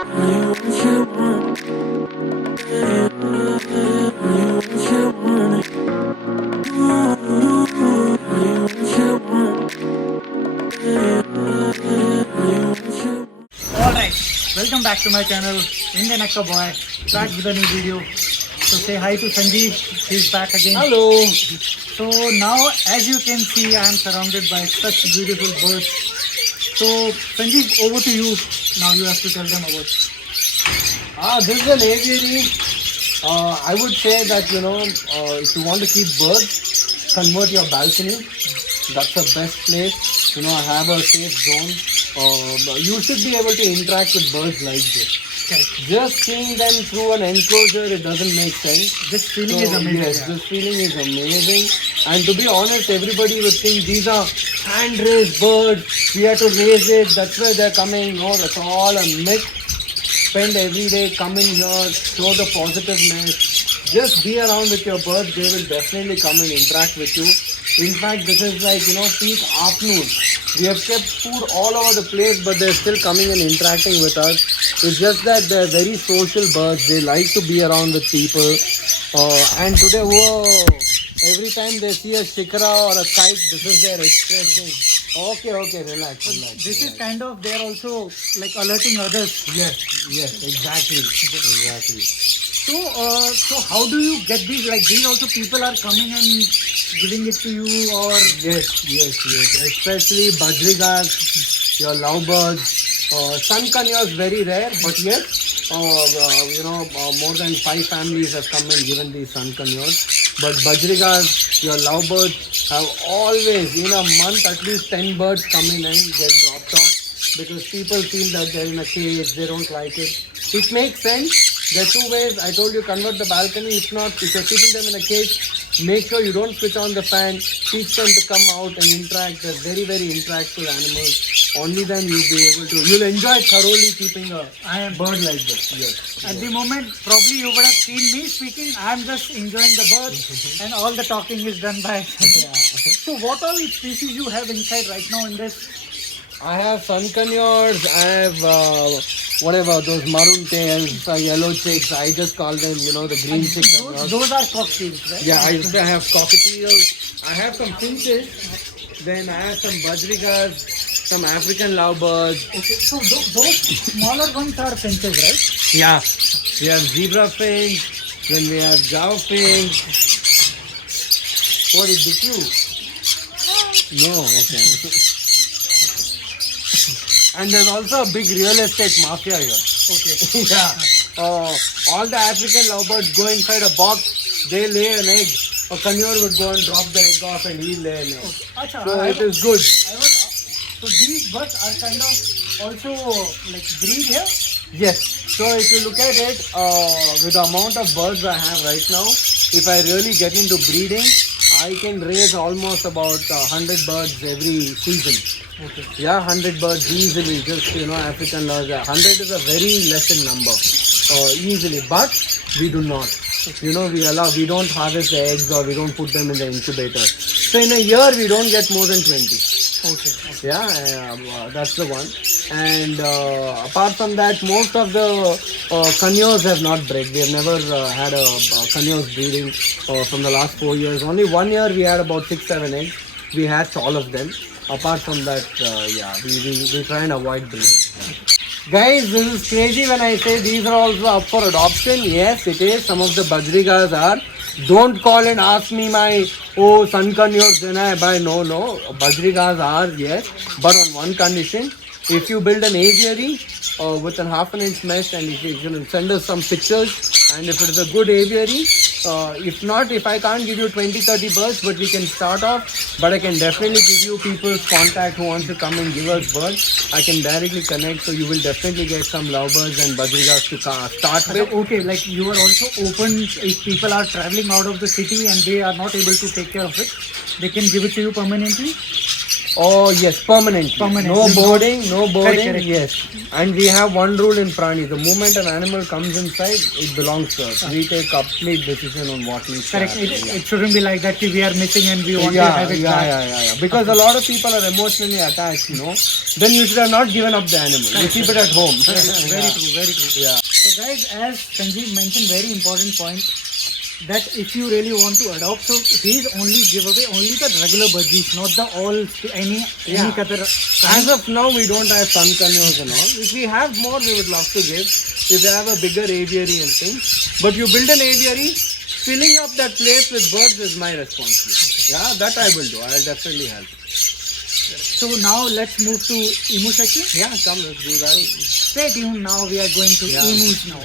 Alright, welcome back to my channel, Indian Akka Boy, back with a new video. So say hi to Sanjeev, he's back again. Hello. So now as you can see, I am surrounded by such beautiful birds. So Sanjeev, over to you. Now you have to tell them about. This is an aviary. I would say that, if you want to keep birds, convert your balcony. That's the best place. Have a safe zone. You should be able to interact with birds like this. Correct. Just seeing them through an enclosure, it doesn't make sense. This feeling is amazing. Yes, Yeah. this feeling is amazing. And to be honest, everybody would think these are hand-raised birds. We have to raise it. That's why they're coming. No, that's all a myth. Spend every day, come in here, show the positiveness. Just be around with your birds. They will definitely come and interact with you. In fact, this is like, peak afternoon. We have kept food all over the place, but they're still coming and interacting with us. It's just that they're very social birds. They like to be around with people. And today, whoa, every time they see a shikara or a kite, this is their expression. Okay, relax. This is kind of, they're also like alerting others. Yes, exactly. So how do you get these? Like these also people are coming and giving it to you, or Yes. Especially budgerigas, your lovebirds. Sun Kanya is very rare, but yes, more than 5 families have come and given these Sun Kanyas. But budgerigas, your lovebirds have always, in a month, at least 10 birds come in and get dropped off because people feel that they're in a cage, they don't like it. It makes sense. There are 2 ways. I told you, convert the balcony. If not, if you're keeping them in a cage, make sure you don't switch on the fan. Teach them to come out and interact. They're very, very interactive animals. Only then you'll enjoy thoroughly keeping a bird like this. Yes. at the moment probably you would have seen me speaking. I'm just enjoying the birds, and all the talking is done by. Yeah. So what all species you have inside right now in this? I have Sun Kanyars, I have whatever, those maroon tails, yellow chicks. I just call them, the green chicks. Those are cocktails, right? Yeah, I have cockatiels. I have some finches. Then I have some budgerigas, some African lovebirds. Okay, so those smaller ones are finches, right? Yeah. We have zebra finch. Then we have Java finch. What did you? No, okay. And there's also a big real estate mafia here. Okay. Yeah. All the African lovebirds go inside a box. They lay an egg. A Kanyur would go and drop the egg off and he'll lay an egg. Okay. Achha, So it is good. So these birds are kind of also like breed here? Yes. So if you look at it, with the amount of birds I have right now, if I really get into breeding, I can raise almost about 100 birds every season. Okay. Yeah, 100 birds easily. Just, African laws. 100 is a very lesser number. Easily. But we do not. We don't harvest the eggs or we don't put them in the incubator. So in a year, we don't get more than 20. Okay. Yeah, that's the one. And apart from that, most of the Kanyos have not bred. We have never had a Kanyos breeding from the last 4 years. Only 1 year we had about 6-7 eggs. We hatched all of them. Apart from that, we try and avoid breeding. Guys, this is crazy when I say these are also up for adoption. Yes, it is. Some of the budgerigas are. Don't call and ask me Sun Kanyos, then I buy. No. Budgerigas are, yes. But on one condition, if you build an aviary with a 1/2 inch mesh and if you can send us some pictures and if it is a good aviary, if not, if I can't give you 20-30 birds, but we can start off, but I can definitely give you people's contact who wants to come and give us birds. I can directly connect, so you will definitely get some lovebirds and budgerigas to start with. Okay, like you are also open if people are traveling out of the city and they are not able to take care of it, they can give it to you permanently? Oh yes, permanently. Permanent. No You boarding, no boarding. correct. Yes, and we have one rule in Prani: the moment an animal comes inside, it belongs to us. We take complete decision on what needs to Correct. happen. It shouldn't be like that. Ki we are missing and we want to Yeah, have it back. yeah. Because a lot of people are emotionally attached, Then you should have not given up the animal. You keep it at home. Very true. Very true. Yeah. So guys, as Sanjeev mentioned, very important point that if you really want to adopt, so please only give away only the regular budgies, not the all to any other. As of now, we don't have sun canyons and all. If we have more, we would love to give. If we have a bigger aviary and things. But you build an aviary, filling up that place with birds is my responsibility. Yeah, that I will do. I'll definitely help. So now let's move to emu section. Yeah, come, let's do that. Stay tuned. Now we are going to Yeah. emus now.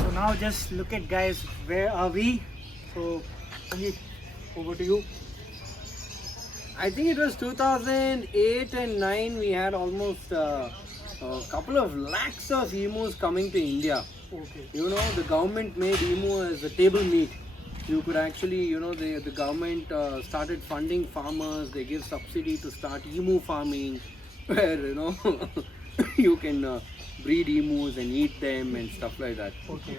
So now just look at guys, where are we? So Sanjeev, over to you. I think it was 2008 and 9. We had almost a couple of lakhs of emus coming to India. Okay. The government made emu as a table meat. You could actually, the government started funding farmers. They give subsidy to start emu farming, where you can breed emus and eat them and stuff like that. Okay.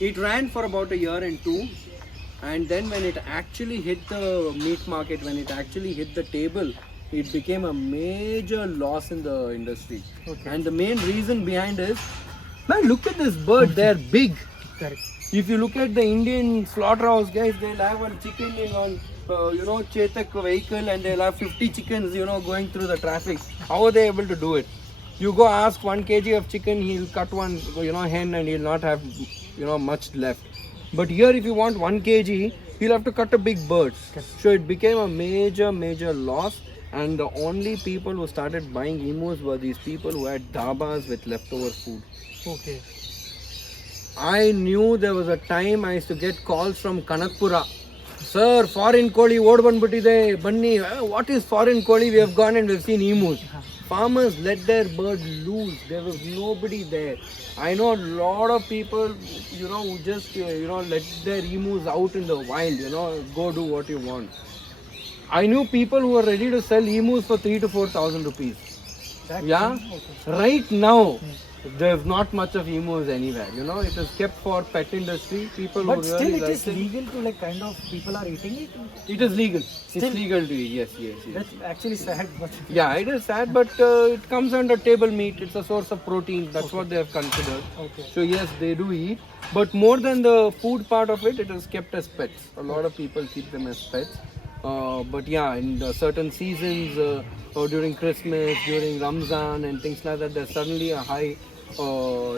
It ran for about a year and two, and then when it actually hit the meat market, when it actually hit the table, it became a major loss in the industry. Okay. And the main reason behind is, man, look at this bird. They're big. Correct. If you look at the Indian slaughterhouse, guys, they'll have one chicken in one, Chetak vehicle, and they'll have 50 chickens, going through the traffic. How are they able to do it? You go ask 1 kg of chicken, he'll cut one, hen, and he'll not have, much left. But here, if you want 1 kg, he'll have to cut a big bird. So it became a major loss. And the only people who started buying emus were these people who had dhabas with leftover food. Okay. I knew there was a time I used to get calls from Kanakpura. Sir, foreign koli od banbutide banni. What is foreign koli? We have gone and we've seen emus. Farmers let their bird loose. There was nobody there. I know a lot of people, who just, let their emus out in the wild, go do what you want. I knew people who were ready to sell emus for 3,000 to 4,000 rupees. Yeah? Right now, there's not much of emus anywhere. It is kept for pet industry. People But who still, really it like is legal to kind of people are eating it. It is legal. Still? It's legal to eat. Yes. That's actually sad. But Yeah, it is sad, but it comes under table meat. It's a source of protein. That's what they have considered. okay. So yes, they do eat. But more than the food part of it, it is kept as pets. A lot of people keep them as pets. But yeah, in the certain seasons, or during Christmas, during Ramzan and things like that, there's suddenly a high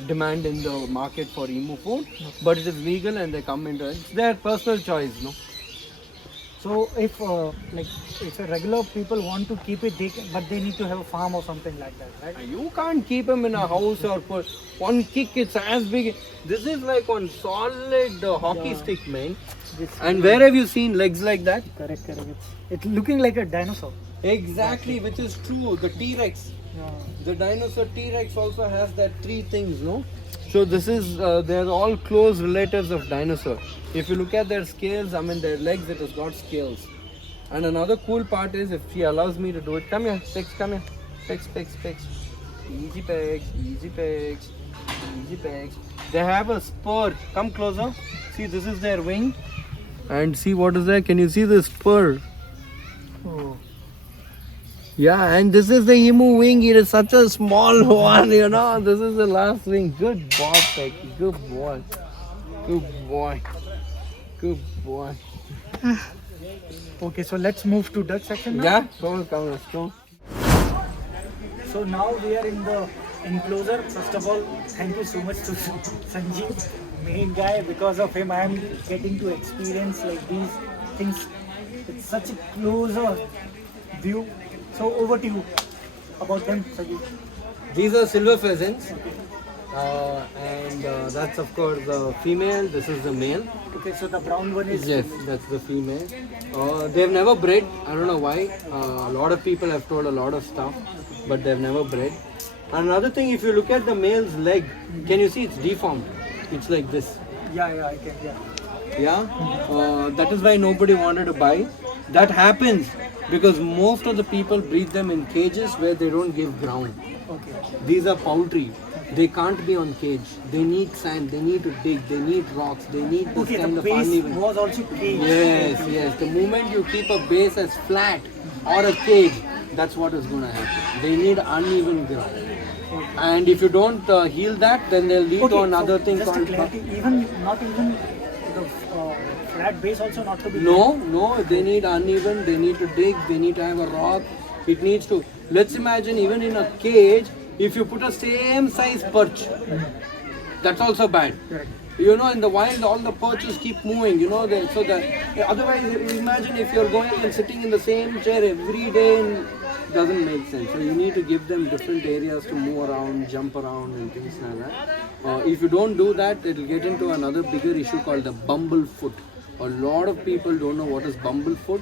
demand in the market for emu food. But it is legal and they come into it. It's their personal choice, no? So if if a regular people want to keep it, but they need to have a farm or something like that, right? You can't keep them in a house or put one kick. It's as big. This is like one solid hockey stick, man. And where have you seen legs like that? Correct. It's looking like a dinosaur. Exactly, which is true. The T-Rex, the dinosaur T-Rex also has that 3 things, no? So this is, they're all close relatives of dinosaur. If you look at their scales, their legs, it has got scales. And another cool part is, if she allows me to do it, come here, Pex, come here. Pex. Easy Pex. They have a spur. Come closer. See, this is their wing. And see what is there. Can you see the spur? Oh. Yeah, and this is the emu wing. It is such a small one, This is the last wing. Good boy, Pecky. Good boy. Okay, so let's move to duck section now. Yeah, come, let's go. So now we are in the enclosure. First of all, thank you so much to Sanjeev, main guy. Because of him, I am getting to experience these things. It's such a closer view. So over to you about them, Sanjeev. These are silver pheasants. And that's of course the female. This is the male. Okay, so the brown one is... Yes, that's the female. They've never bred. I don't know why. A lot of people have told a lot of stuff, but they've never bred. Another thing, if you look at the male's leg, can you see it's deformed? It's like this. Yeah, I can, Yeah? That is why nobody wanted to buy. That happens because most of the people breed them in cages where they don't give ground. Okay. These are poultry. They can't be on cage. They need sand. They need to dig. They need rocks. They need this Okay, kind the of base uneven. was also caged. Yes, yes. The moment you keep a base as flat or a cage, that's what is going to happen. They need uneven ground. And if you don't heal that, then they'll lead to another thing just called. to clarity, not even the flat base also not to be. No, they need uneven, they need to dig, they need to have a rock. It needs to, let's imagine even in a cage, if you put a same size perch, that's also bad. Correct. You know, in the wild, all the perches keep moving, you know, so that, otherwise, imagine if you're going and sitting in the same chair every day, and doesn't make sense. So you need to give them different areas to move around, jump around and things like that. If you don't do that, it'll get into another bigger issue called the bumblefoot. A lot of people don't know what is bumblefoot.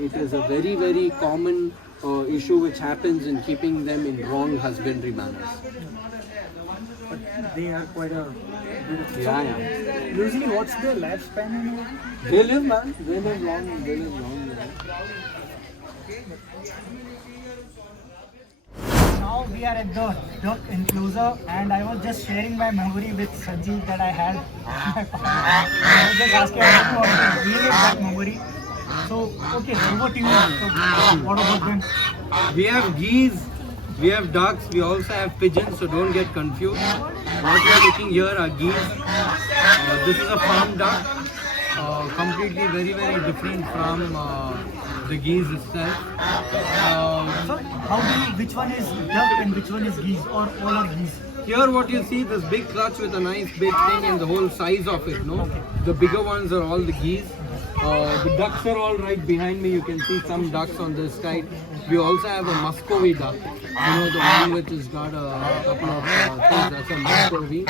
It is a very, very common issue which happens in keeping them in wrong husbandry manners. But they are quite a beautiful. Yeah. Usually, what's their lifespan? They live, man. They live long. They live long. Yeah. Now we are at the duck enclosure, and I was just sharing my memory with Sanjeev that I had. I was just asking how to relive that memory. So, okay, over to you. So, what about them? We have geese, we have ducks, we also have pigeons, so don't get confused. What you are looking here are geese. This is a farm duck, completely very, very different from the geese itself. So, how do you, which one is duck and which one is geese, or all are geese? Here what you see, this big clutch with a nice big thing and the whole size of it, no? The bigger ones are all the geese. The ducks are all right behind me. You can see some ducks on this side. We also have a Muscovy duck. You know, the one which has got a couple of things. That's a Muscovy.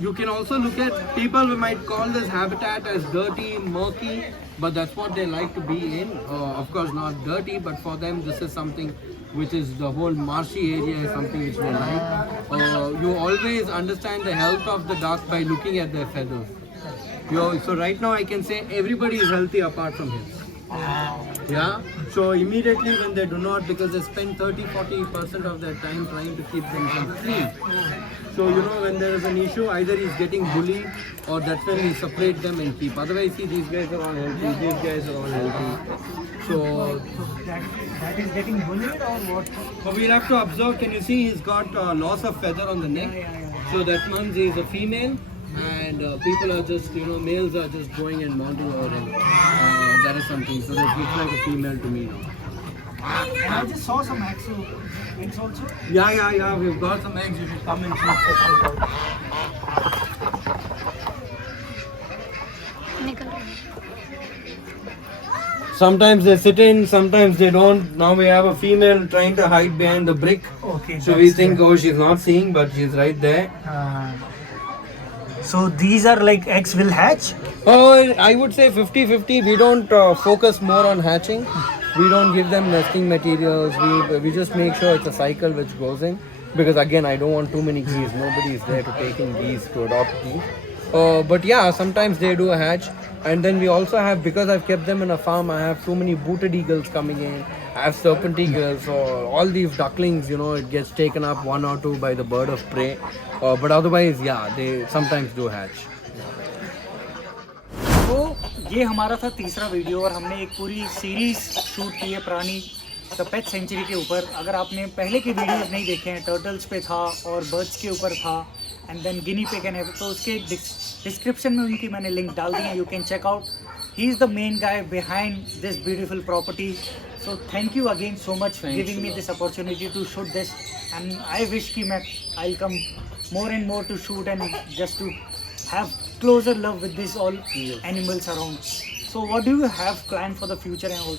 You can also look at, people might call this habitat as dirty, murky, but that's what they like to be in. Of course not dirty, but for them this is something which is the whole marshy area is something which they like. You always understand the health of the duck by looking at their feathers. So right now I can say everybody is healthy apart from him. Yeah. So immediately when they do not, because they spend 30-40% of their time trying to keep themselves clean. So you know, when there is an issue, either he's getting bullied or that's when we separate them and keep. Otherwise, see, these guys are all healthy, these guys are all healthy. So that is getting bullied or what? So we'll have to observe. Can you see he's got loss of feather on the neck? So that means he's a female. And people are just, you know, males are just going and mounting over him. That is something. So that looks like a female to me now. And I just saw some eggs also. Yeah. We've got some eggs. You should come and check it out. Sometimes they sit in, sometimes they don't. Now we have a female trying to hide behind the brick. Okay. So we think, oh, she's not seeing, but she's right there. So these are like eggs will hatch? Oh, I would say 50-50. We don't focus more on hatching. We don't give them nesting materials. We just make sure it's a cycle which goes in. Because again, I don't want too many geese. Nobody is there to take in geese, to adopt geese. But yeah, sometimes they do a hatch. And then we also have, because I've kept them in a farm, I have so many booted eagles coming in. I have serpent eagles. So all these ducklings, you know, it gets taken up 1 or 2 by the bird of prey. But otherwise, yeah, they sometimes do hatch. तो ये हमारा था तीसरा video और हमने एक पूरी series shoot की है प्राणी द पेट सेंचुरी के ऊपर. अगर आपने पहले के वीडियोस नहीं देखे हैं, टर्टल्स पे था और बर्ड्स के ऊपर था and then guinea pig and तो उसके डिस्क्रिप्शन में उनकी मैंने लिंक डाल दी है. You can check out. He is the main guy behind this beautiful property. So thank you again so much for giving me this opportunity to shoot this, and I wish कि मैं I'll come more and more to shoot and just to have closer love with these all animals around. So what do you have planned for the future and all?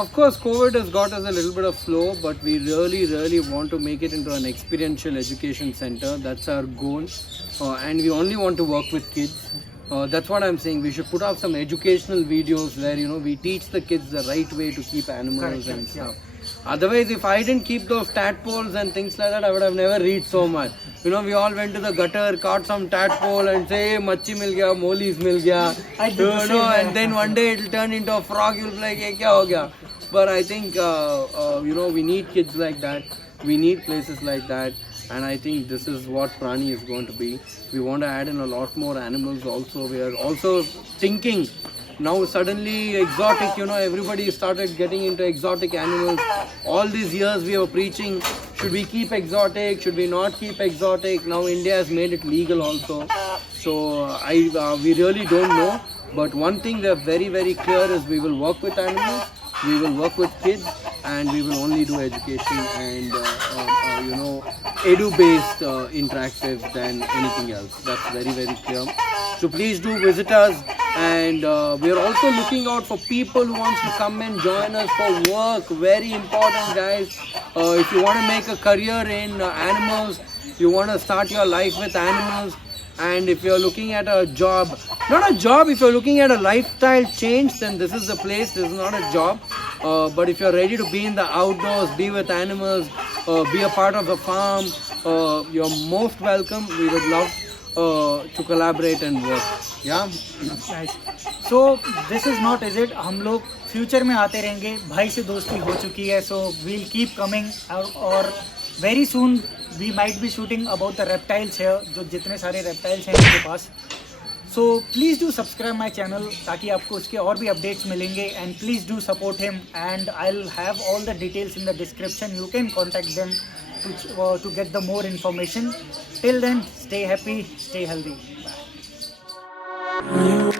Of course, COVID has got us a little bit of slow, but we really want to make it into an experiential education center. That's our goal, and we only want to work with kids. That's what I'm saying. We should put up some educational videos where, you know, we teach the kids the right way to keep animals and stuff. Otherwise, if I didn't keep those tadpoles and things like that, I would have never reached so much. You know, we all went to the gutter, caught some tadpole and say, machi mil gaya, molis mil gaya. I did the same, And then one day it'll turn into a frog, you'll be like, hey, kya ho gaya? But I think, you know, we need kids like that. We need places like that. And I think this is what Prani is going to be. We want to add in a lot more animals also. We are also thinking now suddenly exotic, you know, everybody started getting into exotic animals. All these years we were preaching, should we keep exotic, should we not keep exotic? Now India has made it legal also. So we really don't know. But one thing we are very, very clear is we will work with animals, we will work with kids, and we will only do education and you know, edu-based interactive than anything else. That's very, very clear. So please do visit us, and we are also looking out for people who wants to come and join us for work. Very important, guys. If you want to make a career in animals, you want to start your life with animals, and if you're looking at a job, not a job, if you're looking at a lifestyle change, then this is the place. This is not a job. But if you're ready to be in the outdoors, be with animals, be a part of the farm, you're most welcome. We would love to collaborate and work. Yeah. Nice. So this is not is it. हम लोग future में आते रहेंगे. भाई से दोस्ती हो चुकी है. So we'll keep coming और very soon we might be shooting about the reptiles here. जो जितने सारे reptiles हैं इनके पास. So please do subscribe my channel ताकि आपको उसके और भी updates मिलेंगे, and please do support him, and I'll have all the details in the description. You can contact them to get the more information. Till then, stay happy, stay healthy. Bye.